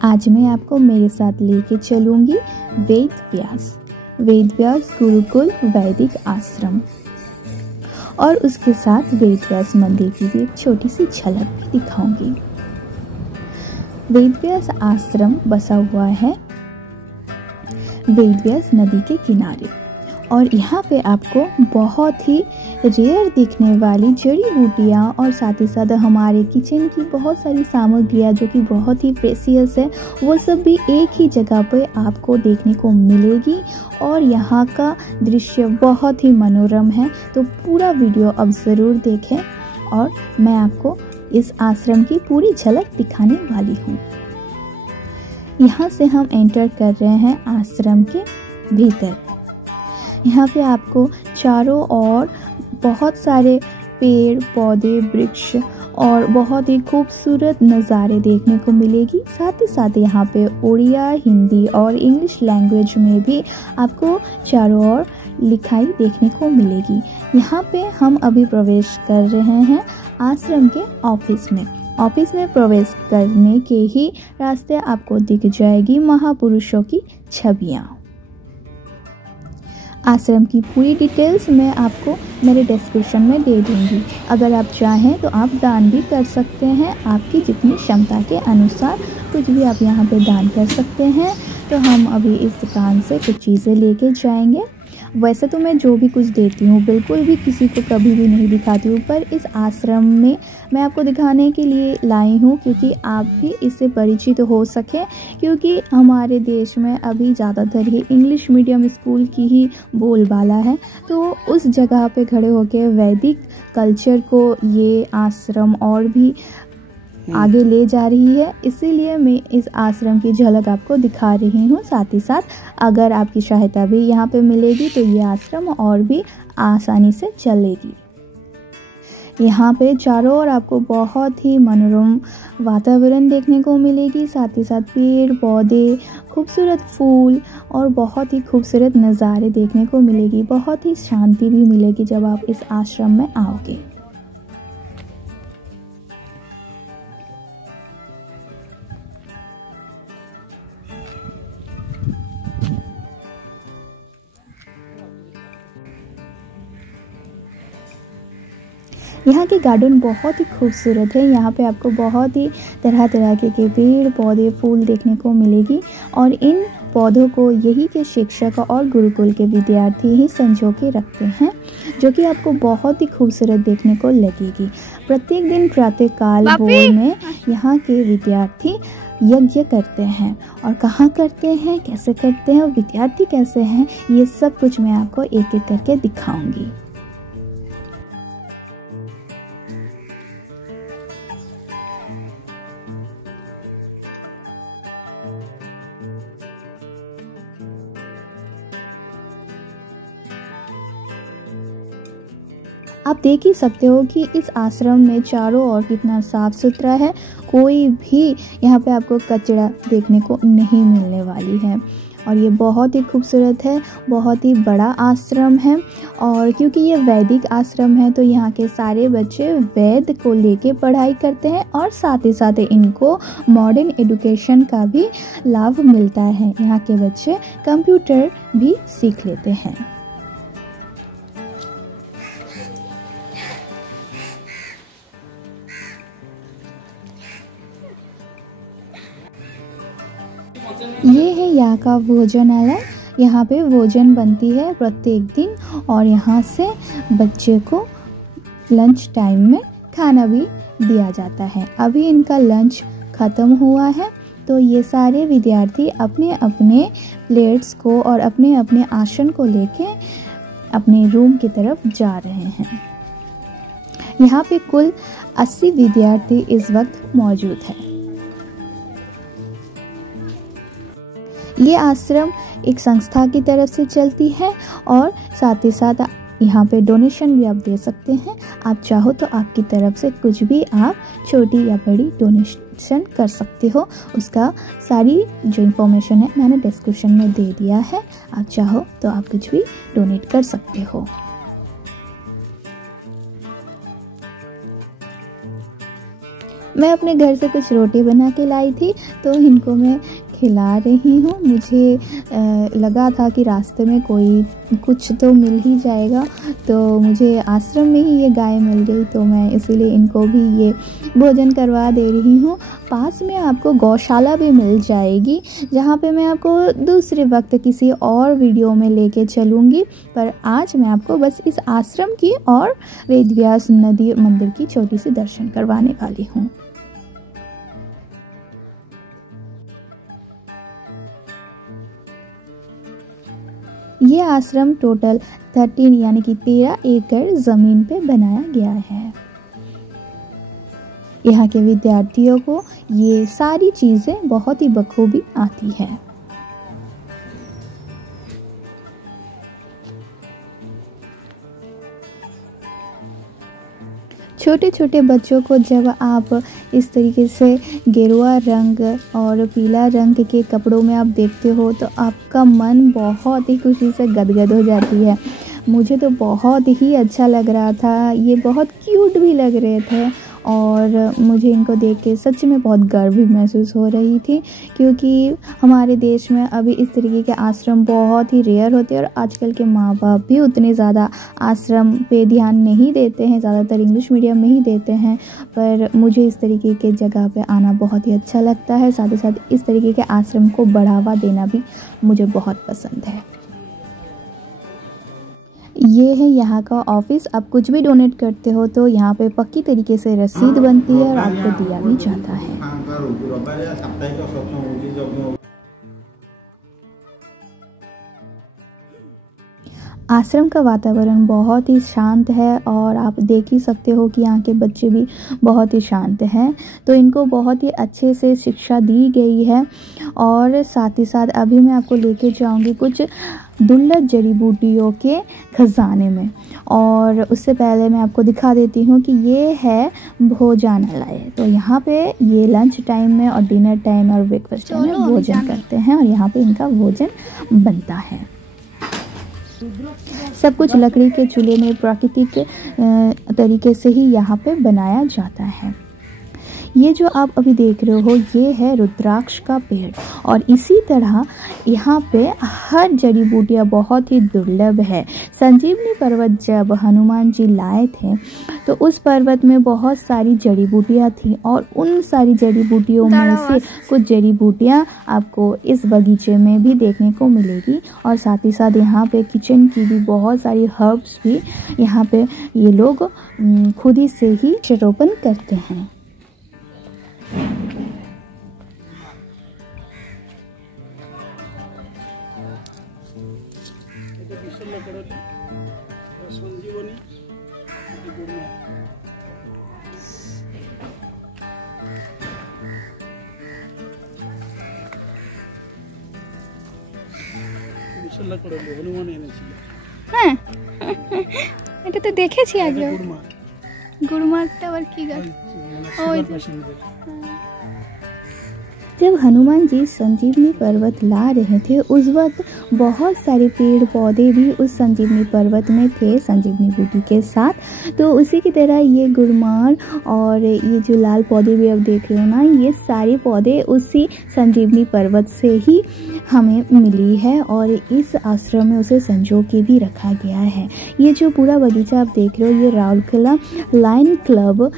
आज मैं आपको मेरे साथ लेके चलूंगी वेद व्यास गुरुकुल वैदिक आश्रम और उसके साथ वेद व्यास मंदिर की भी एक छोटी सी झलक भी दिखाऊंगी। वेद व्यास आश्रम बसा हुआ है वेद व्यास नदी के किनारे और यहाँ पे आपको बहुत ही रेयर दिखने वाली जड़ी बूटियाँ और साथ ही साथ हमारे किचन की बहुत सारी सामग्रियाँ जो कि बहुत ही प्रेशियस है, वो सब भी एक ही जगह पे आपको देखने को मिलेगी और यहाँ का दृश्य बहुत ही मनोरम है। तो पूरा वीडियो अब ज़रूर देखें और मैं आपको इस आश्रम की पूरी झलक दिखाने वाली हूँ। यहाँ से हम एंटर कर रहे हैं आश्रम के भीतर। यहाँ पे आपको चारों ओर बहुत सारे पेड़ पौधे वृक्ष और बहुत ही खूबसूरत नज़ारे देखने को मिलेगी। साथ ही साथ यहाँ पे उड़िया, हिंदी और इंग्लिश लैंग्वेज में भी आपको चारों ओर लिखाई देखने को मिलेगी। यहाँ पे हम अभी प्रवेश कर रहे हैं आश्रम के ऑफिस में। ऑफिस में प्रवेश करने के ही रास्ते आपको दिख जाएगी महापुरुषों की छवियाँ। आश्रम की पूरी डिटेल्स मैं आपको मेरे डिस्क्रिप्शन में दे दूंगी। अगर आप चाहें तो आप दान भी कर सकते हैं, आपकी जितनी क्षमता के अनुसार कुछ भी आप यहाँ पे दान कर सकते हैं। तो हम अभी इस दुकान से कुछ चीज़ें लेके जाएंगे। वैसे तो मैं जो भी कुछ देती हूँ बिल्कुल भी किसी को कभी भी नहीं दिखाती हूँ, पर इस आश्रम में मैं आपको दिखाने के लिए लाई हूँ क्योंकि आप भी इससे परिचित हो सकें। क्योंकि हमारे देश में अभी ज़्यादातर ही इंग्लिश मीडियम स्कूल की ही बोलबाला है, तो उस जगह पे खड़े होकर वैदिक कल्चर को ये आश्रम और भी आगे ले जा रही है। इसीलिए मैं इस आश्रम की झलक आपको दिखा रही हूँ। साथ ही साथ अगर आपकी सहायता भी यहाँ पे मिलेगी तो ये आश्रम और भी आसानी से चलेगी। यहाँ पे चारों ओर आपको बहुत ही मनोरम वातावरण देखने को मिलेगी। साथ ही साथ पेड़ पौधे, खूबसूरत फूल और बहुत ही खूबसूरत नज़ारे देखने को मिलेगी। बहुत ही शांति भी मिलेगी जब आप इस आश्रम में आओगे। यहाँ के गार्डन बहुत ही खूबसूरत है। यहाँ पे आपको बहुत ही तरह तरह के पेड़ पौधे फूल देखने को मिलेगी और इन पौधों को यही के शिक्षक और गुरुकुल के विद्यार्थी ही संजो के रखते हैं, जो कि आपको बहुत ही खूबसूरत देखने को लगेगी। प्रत्येक दिन प्रातःकाल भोर में यहाँ के विद्यार्थी यज्ञ करते हैं और कहाँ करते हैं, कैसे करते हैं और विद्यार्थी कैसे हैं, ये सब कुछ मैं आपको एक एक करके दिखाऊंगी। आप देख ही सकते हो कि इस आश्रम में चारों ओर कितना साफ सुथरा है। कोई भी यहाँ पे आपको कचरा देखने को नहीं मिलने वाली है और ये बहुत ही खूबसूरत है। बहुत ही बड़ा आश्रम है और क्योंकि ये वैदिक आश्रम है तो यहाँ के सारे बच्चे वेद को लेके पढ़ाई करते हैं और साथ ही साथ इनको मॉडर्न एजुकेशन का भी लाभ मिलता है। यहाँ के बच्चे कंप्यूटर भी सीख लेते हैं। ये है यहाँ का भोजनालय। यहाँ पे भोजन बनती है प्रत्येक दिन और यहाँ से बच्चे को लंच टाइम में खाना भी दिया जाता है। अभी इनका लंच ख़त्म हुआ है तो ये सारे विद्यार्थी अपने अपने प्लेट्स को और अपने अपने आसन को लेके अपने रूम की तरफ जा रहे हैं। यहाँ पे कुल 80 विद्यार्थी इस वक्त मौजूद है। ये आश्रम एक संस्था की तरफ से चलती है और साथ ही साथ यहाँ पे डोनेशन भी आप दे सकते हैं। आप चाहो तो आपकी तरफ से कुछ भी आप छोटी या बड़ी डोनेशन कर सकते हो। उसका सारी जो इन्फॉर्मेशन है मैंने डिस्क्रिप्शन में दे दिया है। आप चाहो तो आप कुछ भी डोनेट कर सकते हो। मैं अपने घर से कुछ रोटी बना के लाई थी, तो इनको मैं खिला रही हूँ। मुझे लगा था कि रास्ते में कोई कुछ तो मिल ही जाएगा, तो मुझे आश्रम में ही ये गाय मिल गई, तो मैं इसीलिए इनको भी ये भोजन करवा दे रही हूँ। पास में आपको गौशाला भी मिल जाएगी, जहाँ पे मैं आपको दूसरे वक्त किसी और वीडियो में लेके चलूँगी, पर आज मैं आपको बस इस आश्रम की और वेदव्यास नदी मंदिर की छोटी सी दर्शन करवाने वाली हूँ। ये आश्रम टोटल 13 यानी कि 13 एकड़ ज़मीन पे बनाया गया है। यहाँ के विद्यार्थियों को ये सारी चीज़ें बहुत ही बखूबी आती है। छोटे छोटे बच्चों को जब आप इस तरीके से गेरुआ रंग और पीला रंग के कपड़ों में आप देखते हो तो आपका मन बहुत ही खुशी से गदगद हो जाती है। मुझे तो बहुत ही अच्छा लग रहा था, ये बहुत क्यूट भी लग रहे थे और मुझे इनको देख के सच में बहुत गर्व भी महसूस हो रही थी, क्योंकि हमारे देश में अभी इस तरीके के आश्रम बहुत ही रेयर होते हैं और आजकल के माँ बाप भी उतने ज़्यादा आश्रम पे ध्यान नहीं देते हैं, ज़्यादातर इंग्लिश मीडियम में ही देते हैं। पर मुझे इस तरीके के जगह पे आना बहुत ही अच्छा लगता है, साथ ही साथ इस तरीके के आश्रम को बढ़ावा देना भी मुझे बहुत पसंद है। ये है यहाँ का ऑफिस। आप कुछ भी डोनेट करते हो तो यहाँ पे पक्की तरीके से रसीद बनती है और आपको दिया भी जाता है। आश्रम का वातावरण बहुत ही शांत है और आप देख ही सकते हो कि यहाँ के बच्चे भी बहुत ही शांत हैं, तो इनको बहुत ही अच्छे से शिक्षा दी गई है। और साथ ही साथ अभी मैं आपको लेके जाऊँगी कुछ दुर्लभ जड़ी बूटियों के खजाने में, और उससे पहले मैं आपको दिखा देती हूँ कि ये है भोजनालय। तो यहाँ पे ये लंच टाइम में और डिनर टाइम और ब्रेकफास्ट टाइम में भोजन करते हैं और यहाँ पे इनका भोजन बनता है। सब कुछ लकड़ी के चूल्हे में प्राकृतिक तरीके से ही यहाँ पे बनाया जाता है। ये जो आप अभी देख रहे हो ये है रुद्राक्ष का पेड़, और इसी तरह यहाँ पे हर जड़ी बूटियाँ बहुत ही दुर्लभ है। संजीवनी पर्वत जब हनुमान जी लाए थे तो उस पर्वत में बहुत सारी जड़ी बूटियाँ थी, और उन सारी जड़ी बूटियों में से कुछ जड़ी बूटियाँ आपको इस बगीचे में भी देखने को मिलेगी। और साथ ही साथ यहाँ पे किचन की भी बहुत सारी हर्ब्स भी यहाँ पे ये लोग खुद ही से ही रोपण करते हैं। হ্যাঁ এটা তো দেখেছি আগে গুড়মারটা আবার কি গাছ ওই जब हनुमान जी संजीवनी पर्वत ला रहे थे उस वक्त बहुत सारे पेड़ पौधे भी उस संजीवनी पर्वत में थे संजीवनी बूटी के साथ। तो उसी की तरह ये गुड़मार और ये जो लाल पौधे भी आप देख रहे हो ना, ये सारे पौधे उसी संजीवनी पर्वत से ही हमें मिली है और इस आश्रम में उसे संजो के भी रखा गया है। ये जो पूरा बगीचा आप देख रहे हो ये राउरकेला लायन क्लब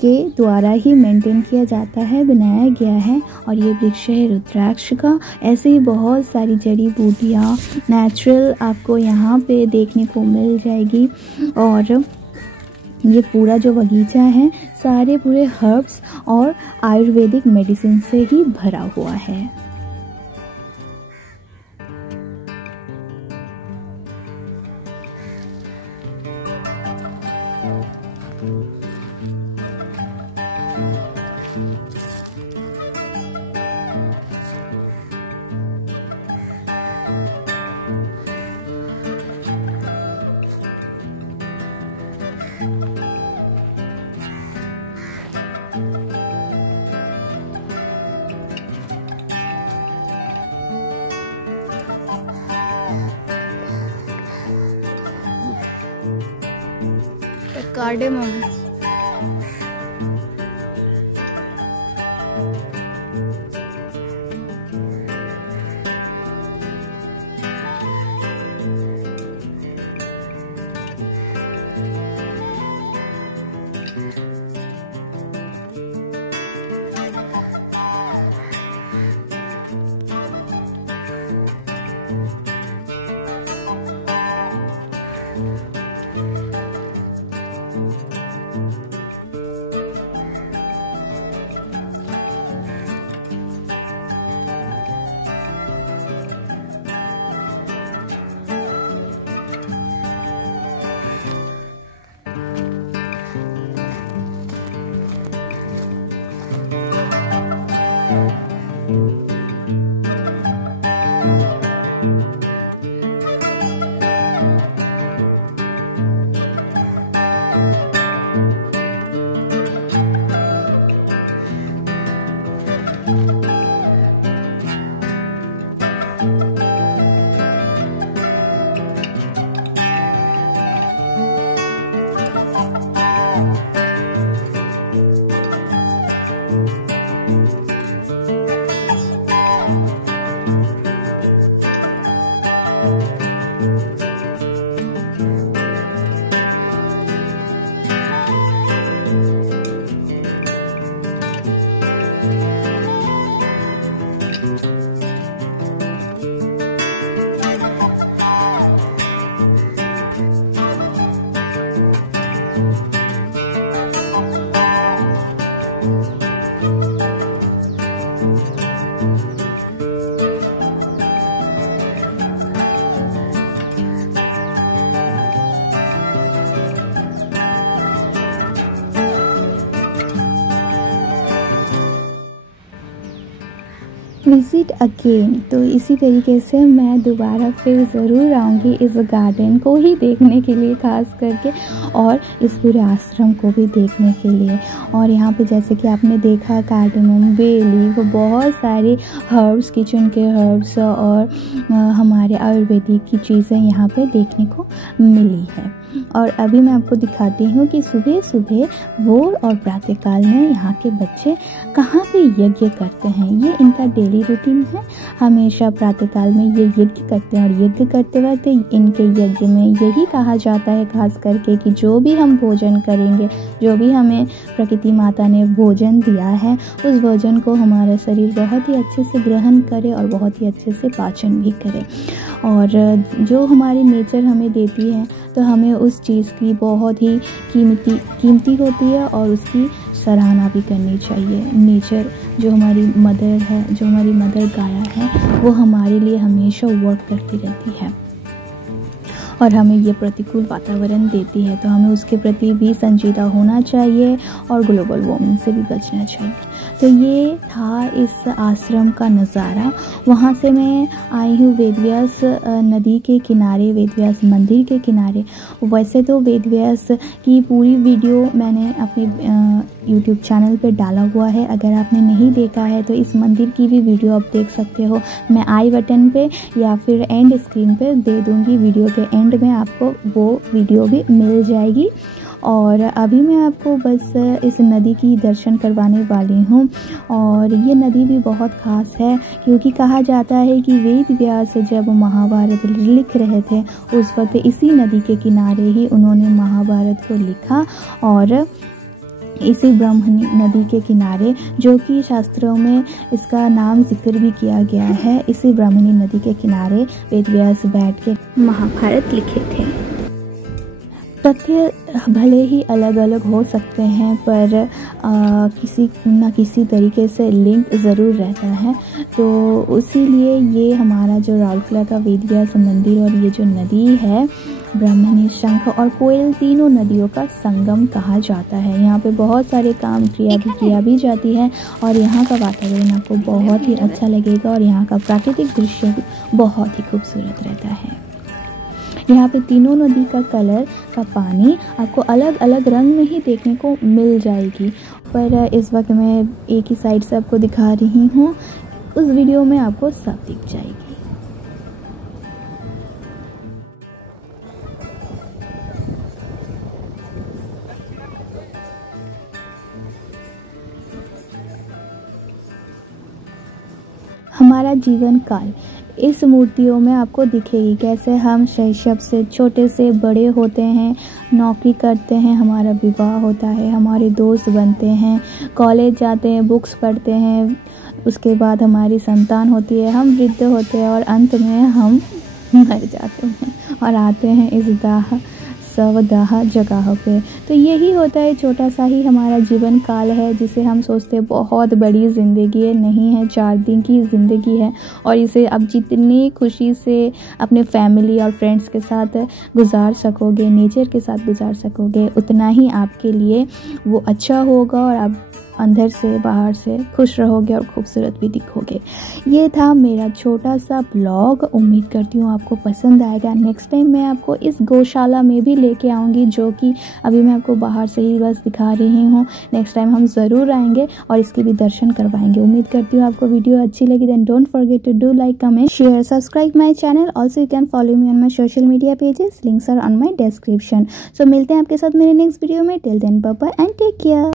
के द्वारा ही मेंटेन किया जाता है, बनाया गया है। और ये वृक्ष है रुद्राक्ष का। ऐसे ही बहुत सारी जड़ी बूटियाँ नेचुरल आपको यहाँ पे देखने को मिल जाएगी। और ये पूरा जो बगीचा है सारे पूरे हर्ब्स और आयुर्वेदिक मेडिसिन से ही भरा हुआ है। कार्डेमम विजिट अगेन, तो इसी तरीके से मैं दोबारा फिर ज़रूर आऊँगी इस गार्डन को ही देखने के लिए ख़ास करके, और इस पूरे आश्रम को भी देखने के लिए। और यहाँ पे जैसे कि आपने देखा कार्डमम, बे लीफ, बहुत सारे हर्ब्स, किचन के हर्ब्स और हमारे आयुर्वेदिक की चीज़ें यहाँ पे देखने को मिली है। और अभी मैं आपको दिखाती हूँ कि सुबह सुबह वोर और प्रातःकाल में यहाँ के बच्चे कहाँ पे यज्ञ करते हैं। ये इनका डेली रूटीन है, हमेशा प्रातःकाल में ये यज्ञ करते हैं। और यज्ञ करते वक्त इनके यज्ञ में यही कहा जाता है खास करके कि जो भी हम भोजन करेंगे, जो भी हमें प्रकृति माता ने भोजन दिया है, उस भोजन को हमारा शरीर बहुत ही अच्छे से ग्रहण करे और बहुत ही अच्छे से पाचन भी करे। और जो हमारी नेचर हमें देती है तो हमें उस चीज़ की बहुत ही कीमती होती है और उसकी सराहना भी करनी चाहिए। नेचर जो हमारी मदर है, जो हमारी मदर गाया है, वो हमारे लिए हमेशा वर्क करती रहती है और हमें ये प्रतिकूल वातावरण देती है, तो हमें उसके प्रति भी संजीदा होना चाहिए और ग्लोबल वार्मिंग से भी बचना चाहिए। तो ये था इस आश्रम का नज़ारा। वहाँ से मैं आई हूँ वेदव्यास नदी के किनारे, वेदव्यास मंदिर के किनारे। वैसे तो वेदव्यास की पूरी वीडियो मैंने अपने YouTube चैनल पे डाला हुआ है, अगर आपने नहीं देखा है तो इस मंदिर की भी वीडियो आप देख सकते हो। मैं आई बटन पे या फिर एंड स्क्रीन पे दे दूँगी, वीडियो के एंड में आपको वो वीडियो भी मिल जाएगी। और अभी मैं आपको बस इस नदी की दर्शन करवाने वाली हूँ। और ये नदी भी बहुत ख़ास है क्योंकि कहा जाता है कि वेद व्यास जब महाभारत लिख रहे थे उस वक्त इसी नदी के किनारे ही उन्होंने महाभारत को लिखा। और इसी ब्रह्मणी नदी के किनारे, जो कि शास्त्रों में इसका नाम जिक्र भी किया गया है, इसी ब्रह्मणी नदी के किनारे वेद व्यास बैठ के महाभारत लिखे थे। तथ्य भले ही अलग अलग हो सकते हैं पर किसी न किसी तरीके से लिंक ज़रूर रहता है। तो इसीलिए ये हमारा जो राउरकेला का वेद व्यास मंदिर और ये जो नदी है ब्रह्मणी, शंख और कोयल, तीनों नदियों का संगम कहा जाता है। यहाँ पे बहुत सारे काम क्रिया भी किया भी जाती है और यहाँ का वातावरण आपको बहुत ही अच्छा लगेगा और यहाँ का प्राकृतिक दृश्य बहुत ही खूबसूरत रहता है। यहाँ पे तीनों नदी का कलर का पानी आपको अलग अलग रंग में ही देखने को मिल जाएगी, पर इस वक्त मैं एक ही साइड से आपको दिखा रही हूँ, उस वीडियो में आपको सब दिख जाएगी। हमारा जीवन काल इस मूर्तियों में आपको दिखेगी, कैसे हम शैशव से छोटे से बड़े होते हैं, नौकरी करते हैं, हमारा विवाह होता है, हमारे दोस्त बनते हैं, कॉलेज जाते हैं, बुक्स पढ़ते हैं, उसके बाद हमारी संतान होती है, हम वृद्ध होते हैं और अंत में हम मर जाते हैं और आते हैं इस दाह सवदाह जगह पे। तो यही होता है, छोटा सा ही हमारा जीवन काल है जिसे हम सोचते हैं बहुत बड़ी ज़िंदगी है, नहीं है, 4 दिन की ज़िंदगी है और इसे आप जितनी खुशी से अपने फैमिली और फ्रेंड्स के साथ गुजार सकोगे, नेचर के साथ गुजार सकोगे, उतना ही आपके लिए वो अच्छा होगा और अंदर से बाहर से खुश रहोगे और खूबसूरत भी दिखोगे। ये था मेरा छोटा सा ब्लॉग, उम्मीद करती हूँ आपको पसंद आएगा। नेक्स्ट टाइम मैं आपको इस गौशाला में भी लेके आऊँगी, जो कि अभी मैं आपको बाहर से ही बस दिखा रही हूँ। नेक्स्ट टाइम हम ज़रूर आएंगे और इसके भी दर्शन करवाएंगे। उम्मीद करती हूँ आपको वीडियो अच्छी लगी। Then don't forget to do like, comment, share, subscribe my channel. Also you can follow me on my social media pages, links are on my description. So मिलते हैं आपके साथ मेरे नेक्स्ट वीडियो में। Till then bye bye and take care.